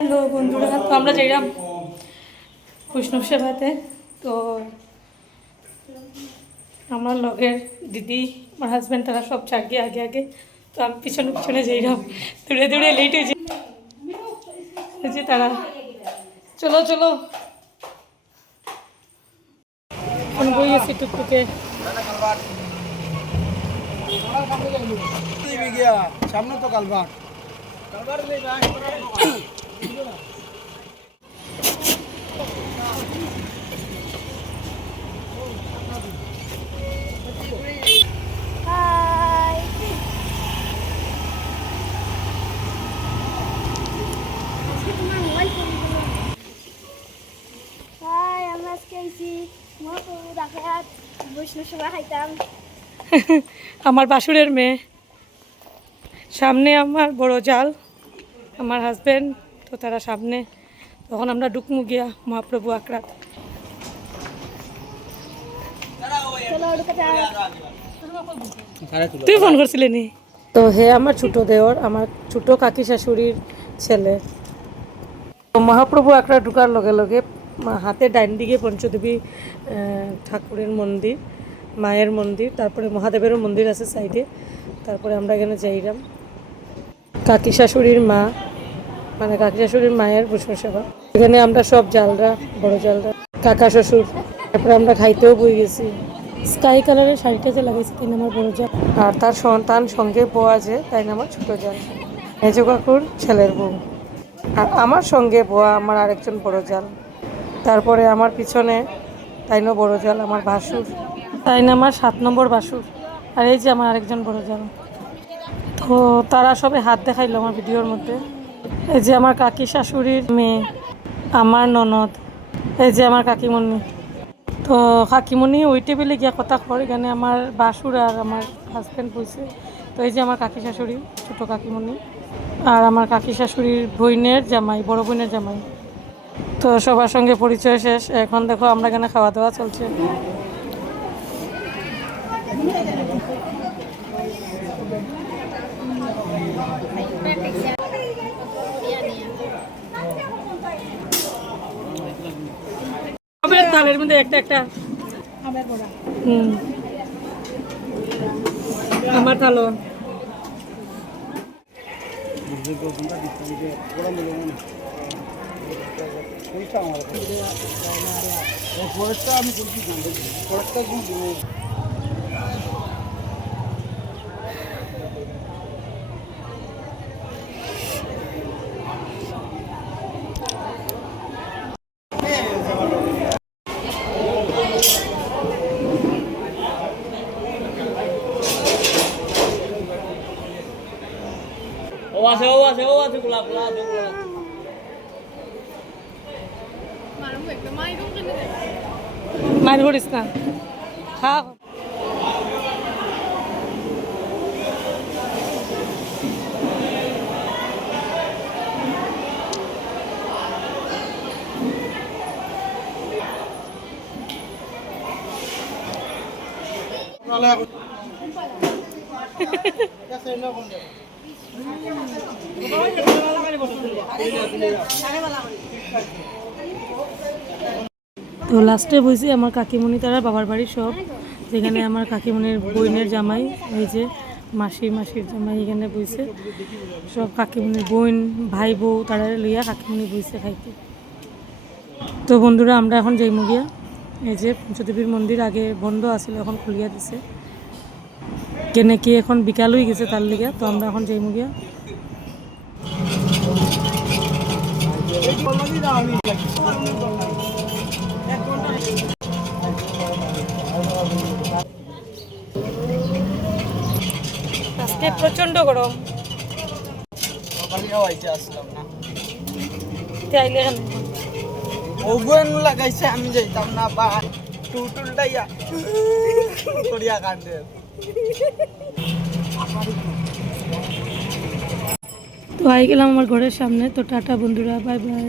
Hello বন্ধুরা, তো আমরা যাইলাম বৈষ্ণব সেবাতে। তো আমার লগের দিদি, আমার হাজব্যান্ড, তারা সব চাগিয়ে আগে আগে, তো আমি পিছনে পিছনে যাইলাম, দূরে দূরে লেট হয়েছে তারা। চলো চলো, ফোন বই গেছি টুকটুকে। সামনে তো কালবার আমার বাসুরের মেয়ে, সামনে আমার বড় জাল, আমার হাজব্যান্ড, তো তারা সামনে। তখন আমরা ডুকমু গিয়া মহাপ্রভু আকড়াত। তুই ফোন করছিলি নি? তো হে আমার ছোটো দেওর, আমার ছোটো কাকি শাশুড়ির ছেলে। তো মহাপ্রভু আকড়া ঢুকার লগে লগে হাতে ডাইন দিকে পঞ্চদেবী ঠাকুরের মন্দির, মায়ের মন্দির, তারপরে মহাদেবেরও মন্দির আছে সাইডে। তারপরে আমরা এখানে যাইলাম কাকি শাশুড়ির মা, মানে কাকি শাশুড়ির মায়ের বৈষ্ণব সেবা। এখানে আমরা সব জালরা, বড় জালরা, কাকা শ্বশুর। তারপরে আমরা খাইতেও বই গেছি। স্কাই কালারের শাড়িটা যে লাগাইছে তাই আমার বড় জাল, আর তার সন্তান সঙ্গে বোয়া যে তাই আমার ছোটো জাল, মেজো কাকুর ছেলের বউ। আর আমার সঙ্গে বোয়া আমার আরেকজন বড় জাল। তারপরে আমার পিছনে তাইনও বড় জাল, আমার ভাসুর, তাইন আমার 7 নম্বর ভাসুর। আর এই যে আমার আরেকজন বড় জাল। তো তারা সবে হাত দেখাইলো আমার ভিডিওর মধ্যে। এই যে আমার কাকি শাশুড়ির মেয়ে, আমার ননদ, এই যে আমার কাকিমণি। তো কাকিমণি ওই টেবিলে গিয়া কথা কর, এখানে আমার বাসুর আর আমার হাজব্যান্ড বসে। তো এই যে আমার কাকি শাশুড়ি, ছোটো কাকিমণি, আর আমার কাকি শাশুড়ির বোনের জামাই, বড় বোনের জামাই। তো সবার সঙ্গে পরিচয় শেষ। এখন দেখো আমরা এখানে খাওয়া দাওয়া চলছে। থালের মধ্যে একটা একটা আমার থালো। মায়ের ধরিস না, খা। তো লাস্টে বইছি আমার কাকিমণি তারা বাবার বাড়ি সব, যেখানে আমার কাকিমণির বোনের জামাই, এই যে মাসির জামাই এখানে বইছে। সব কাকিমণির বোন, ভাই বউ তারা লইয়া কাকিমণি বইছে খাইতে। তো বন্ধুরা আমরা এখন যাইমু গিয়া। এই যে পঞ্চদেবীর মন্দির আগে বন্ধ আছিল, এখন খুলিয়া দিছে কেনে কি, এখন বিকাল হয়ে গেছে তার লিগা। তো আমরা এখন যাইমু গিয়া। আজকে প্রচন্ড গরম। লাগাইছে আমি যাইতাম না, বা টুটুলটাইয়া করিয়া কাটে। তো আই গেলাম আমার ঘরের সামনে। তো টাটা বন্ধুরা, বাই বাই।